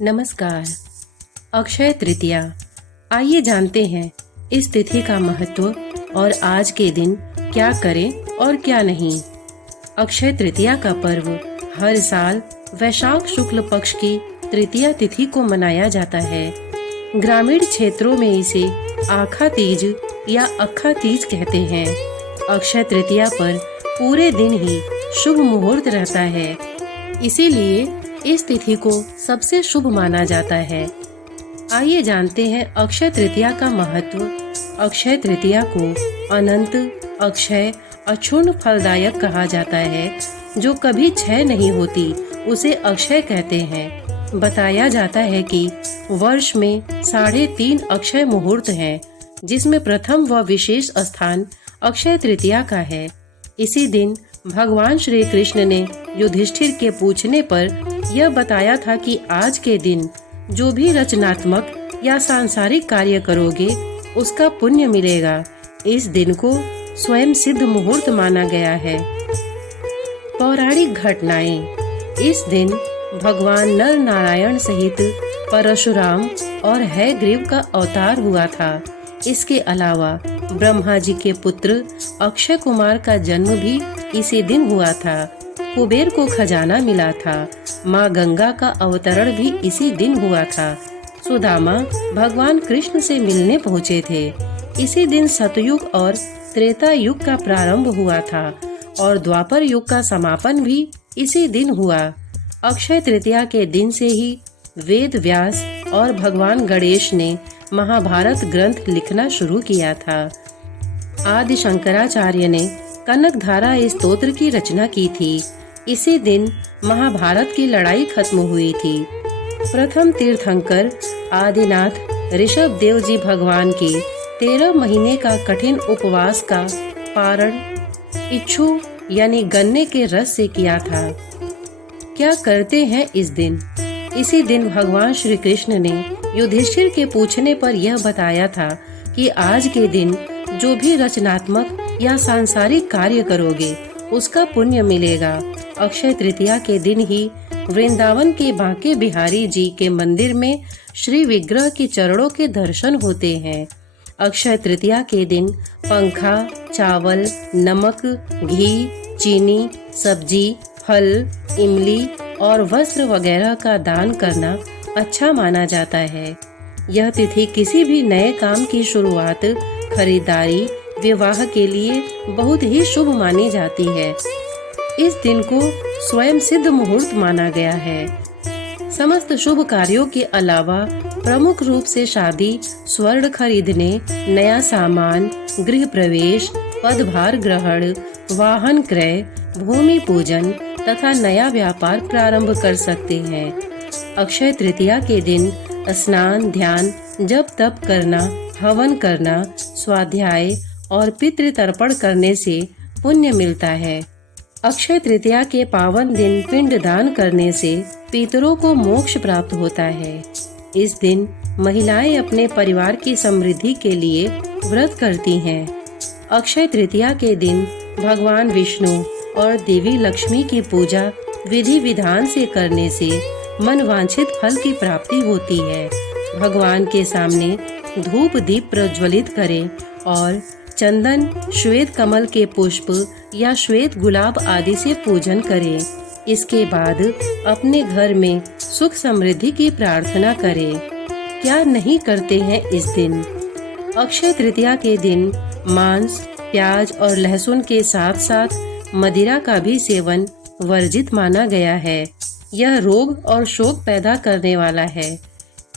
नमस्कार। अक्षय तृतीया, आइए जानते हैं इस तिथि का महत्व और आज के दिन क्या करें और क्या नहीं। अक्षय तृतीया का पर्व हर साल वैशाख शुक्ल पक्ष की तृतीया तिथि को मनाया जाता है। ग्रामीण क्षेत्रों में इसे आखा तीज या अक्खा तीज कहते हैं। अक्षय तृतीया पर पूरे दिन ही शुभ मुहूर्त रहता है, इसीलिए इस तिथि को सबसे शुभ माना जाता है। आइए जानते हैं अक्षय तृतीया का महत्व। अक्षय तृतीया को अनंत, अक्षय, अक्षुण्ण फलदायक कहा जाता है। जो कभी क्षय नहीं होती उसे अक्षय कहते हैं। बताया जाता है कि वर्ष में 3.5 अक्षय मुहूर्त हैं, जिसमें प्रथम व विशेष स्थान अक्षय तृतीया का है। इसी दिन भगवान श्री कृष्ण ने युधिष्ठिर के पूछने पर यह बताया था कि आज के दिन जो भी रचनात्मक या सांसारिक कार्य करोगे उसका पुण्य मिलेगा। इस दिन को स्वयं सिद्ध मुहूर्त माना गया है। पौराणिक घटनाएं। इस दिन भगवान नर नारायण सहित परशुराम और हयग्रीव का अवतार हुआ था। इसके अलावा ब्रह्मा जी के पुत्र अक्षय कुमार का जन्म भी इसी दिन हुआ था। कुबेर को खजाना मिला था। माँ गंगा का अवतरण भी इसी दिन हुआ था। सुदामा भगवान कृष्ण से मिलने पहुँचे थे। इसी दिन सतयुग और त्रेता युग का प्रारंभ हुआ था और द्वापर युग का समापन भी इसी दिन हुआ। अक्षय तृतीया के दिन से ही वेद व्यास और भगवान गणेश ने महाभारत ग्रंथ लिखना शुरू किया था। आदि शंकराचार्य ने कनकधारा स्तोत्र की रचना की थी। इसी दिन महाभारत की लड़ाई खत्म हुई थी। प्रथम तीर्थंकर आदिनाथ ऋषभ देव जी भगवान के 13 महीने का कठिन उपवास का पारण इच्छू यानी गन्ने के रस से किया था। क्या करते हैं इस दिन? इसी दिन भगवान श्री कृष्ण ने युधिष्ठिर के पूछने पर यह बताया था कि आज के दिन जो भी रचनात्मक या सांसारिक कार्य करोगे उसका पुण्य मिलेगा। अक्षय तृतीया के दिन ही वृंदावन के बांके बिहारी जी के मंदिर में श्री विग्रह के चरणों के दर्शन होते हैं। अक्षय तृतीया के दिन पंखा, चावल, नमक, घी, चीनी, सब्जी, फल, इमली और वस्त्र वगैरह का दान करना अच्छा माना जाता है। यह तिथि किसी भी नए काम की शुरुआत, खरीदारी, विवाह के लिए बहुत ही शुभ मानी जाती है। इस दिन को स्वयं सिद्ध मुहूर्त माना गया है। समस्त शुभ कार्यों के अलावा प्रमुख रूप से शादी, स्वर्ण खरीदने, नया सामान, गृह प्रवेश, पदभार ग्रहण, वाहन क्रय, भूमि पूजन तथा नया व्यापार प्रारंभ कर सकते हैं। अक्षय तृतीया के दिन स्नान, ध्यान, जप तप करना, हवन करना, स्वाध्याय और पितृ तर्पण करने से पुण्य मिलता है। अक्षय तृतीया के पावन दिन पिंड दान करने से पितरों को मोक्ष प्राप्त होता है। इस दिन महिलाएं अपने परिवार की समृद्धि के लिए व्रत करती हैं। अक्षय तृतीया के दिन भगवान विष्णु और देवी लक्ष्मी की पूजा विधि विधान से करने से मनवांछित फल की प्राप्ति होती है। भगवान के सामने धूप दीप प्रज्वलित करें और चंदन, श्वेत कमल के पुष्प या श्वेत गुलाब आदि से पूजन करें। इसके बाद अपने घर में सुख समृद्धि की प्रार्थना करें। क्या नहीं करते हैं इस दिन? अक्षय तृतीया के दिन मांस, प्याज और लहसुन के साथ साथ मदिरा का भी सेवन वर्जित माना गया है। यह रोग और शोक पैदा करने वाला है।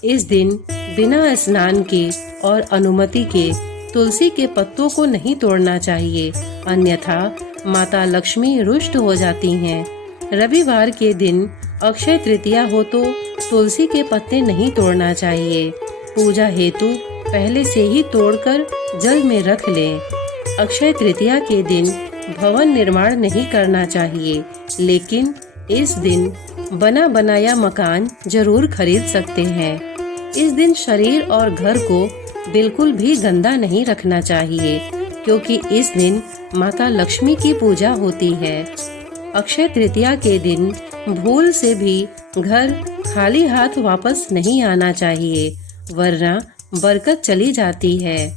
इस दिन बिना स्नान के और अनुमति के तुलसी के पत्तों को नहीं तोड़ना चाहिए, अन्यथा माता लक्ष्मी रुष्ट हो जाती हैं। रविवार के दिन अक्षय तृतीया हो तो तुलसी के पत्ते नहीं तोड़ना चाहिए। पूजा हेतु पहले से ही तोड़कर जल में रख लें। अक्षय तृतीया के दिन भवन निर्माण नहीं करना चाहिए, लेकिन इस दिन बना बनाया मकान जरूर खरीद सकते हैं। इस दिन शरीर और घर को बिल्कुल भी गंदा नहीं रखना चाहिए, क्योंकि इस दिन माता लक्ष्मी की पूजा होती है। अक्षय तृतीया के दिन भूल से भी घर खाली हाथ वापस नहीं आना चाहिए, वरना बरकत चली जाती है।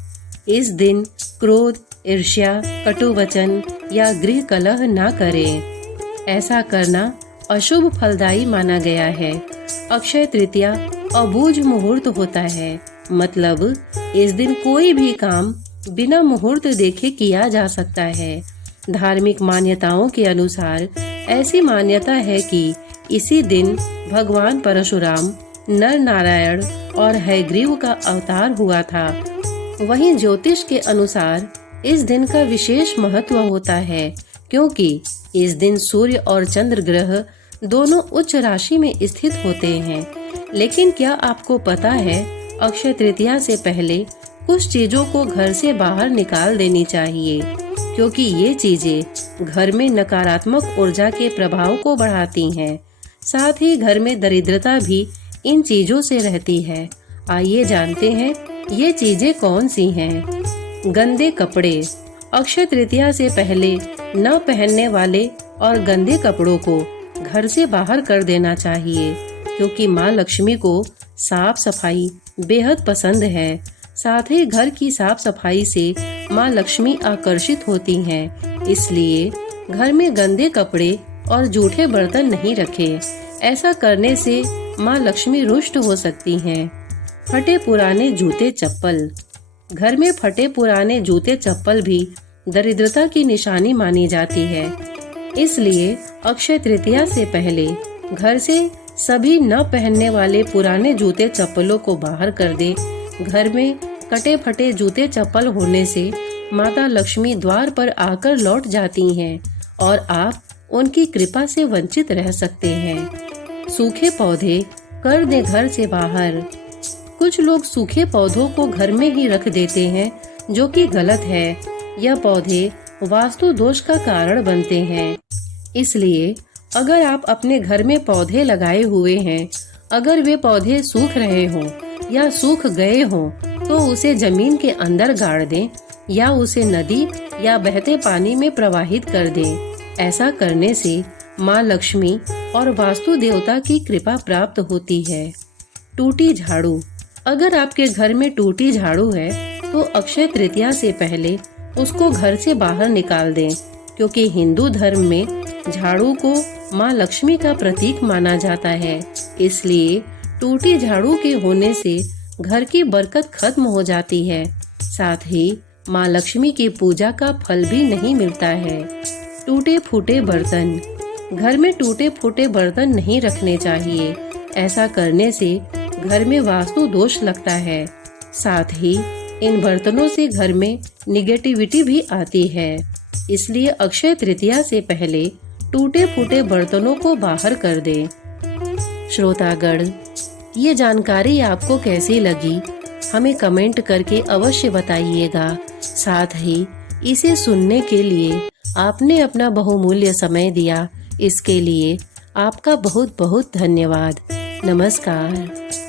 इस दिन क्रोध, ईर्ष्या, कटु वचन या गृह कलह ना करें। ऐसा करना अशुभ फलदायी माना गया है। अक्षय तृतीया अबूझ मुहूर्त होता है, मतलब इस दिन कोई भी काम बिना मुहूर्त देखे किया जा सकता है। धार्मिक मान्यताओं के अनुसार ऐसी मान्यता है कि इसी दिन भगवान परशुराम नर नारायण और हयग्रीव का अवतार हुआ था। वहीं ज्योतिष के अनुसार इस दिन का विशेष महत्व होता है, क्योंकि इस दिन सूर्य और चंद्र ग्रह दोनों उच्च राशि में स्थित होते हैं। लेकिन क्या आपको पता है, अक्षय तृतीया से पहले कुछ चीजों को घर से बाहर निकाल देनी चाहिए, क्योंकि ये चीजें घर में नकारात्मक ऊर्जा के प्रभाव को बढ़ाती हैं। साथ ही घर में दरिद्रता भी इन चीजों से रहती है। आइए जानते हैं ये चीजें कौन सी हैं। गंदे कपड़े। अक्षय तृतीया से पहले न पहनने वाले और गंदे कपड़ों को घर से बाहर कर देना चाहिए, क्योंकि माँ लक्ष्मी को साफ सफाई बेहद पसंद है। साथ ही घर की साफ सफाई से माँ लक्ष्मी आकर्षित होती हैं, इसलिए घर में गंदे कपड़े और जूठे बर्तन नहीं रखें। ऐसा करने से माँ लक्ष्मी रुष्ट हो सकती हैं। फटे पुराने जूते चप्पल। घर में फटे पुराने जूते चप्पल भी दरिद्रता की निशानी मानी जाती है, इसलिए अक्षय तृतीया से पहले घर से सभी न पहनने वाले पुराने जूते चप्पलों को बाहर कर दे। घर में कटे फटे जूते चप्पल होने से माता लक्ष्मी द्वार पर आकर लौट जाती हैं और आप उनकी कृपा से वंचित रह सकते हैं। सूखे पौधे कर दें घर से बाहर। कुछ लोग सूखे पौधों को घर में ही रख देते हैं, जो कि गलत है। यह पौधे वास्तु दोष का कारण बनते हैं, इसलिए अगर आप अपने घर में पौधे लगाए हुए हैं, अगर वे पौधे सूख रहे हों या सूख गए हों, तो उसे जमीन के अंदर गाड़ दें या उसे नदी या बहते पानी में प्रवाहित कर दें। ऐसा करने से माँ लक्ष्मी और वास्तु देवता की कृपा प्राप्त होती है। टूटी झाड़ू। अगर आपके घर में टूटी झाड़ू है, तो अक्षय तृतीया से पहले उसको घर से बाहर निकाल दें, क्योंकि हिंदू धर्म में झाड़ू को माँ लक्ष्मी का प्रतीक माना जाता है। इसलिए टूटी झाड़ू के होने से घर की बरकत खत्म हो जाती है, साथ ही माँ लक्ष्मी की पूजा का फल भी नहीं मिलता है। टूटे फूटे बर्तन। घर में टूटे फूटे बर्तन नहीं रखने चाहिए। ऐसा करने से घर में वास्तु दोष लगता है। साथ ही इन बर्तनों से घर में निगेटिविटी भी आती है, इसलिए अक्षय तृतीया से पहले टूटे फूटे बर्तनों को बाहर कर दें। श्रोतागण, ये जानकारी आपको कैसी लगी, हमें कमेंट करके अवश्य बताइएगा। साथ ही इसे सुनने के लिए आपने अपना बहुमूल्य समय दिया, इसके लिए आपका बहुत बहुत धन्यवाद। नमस्कार।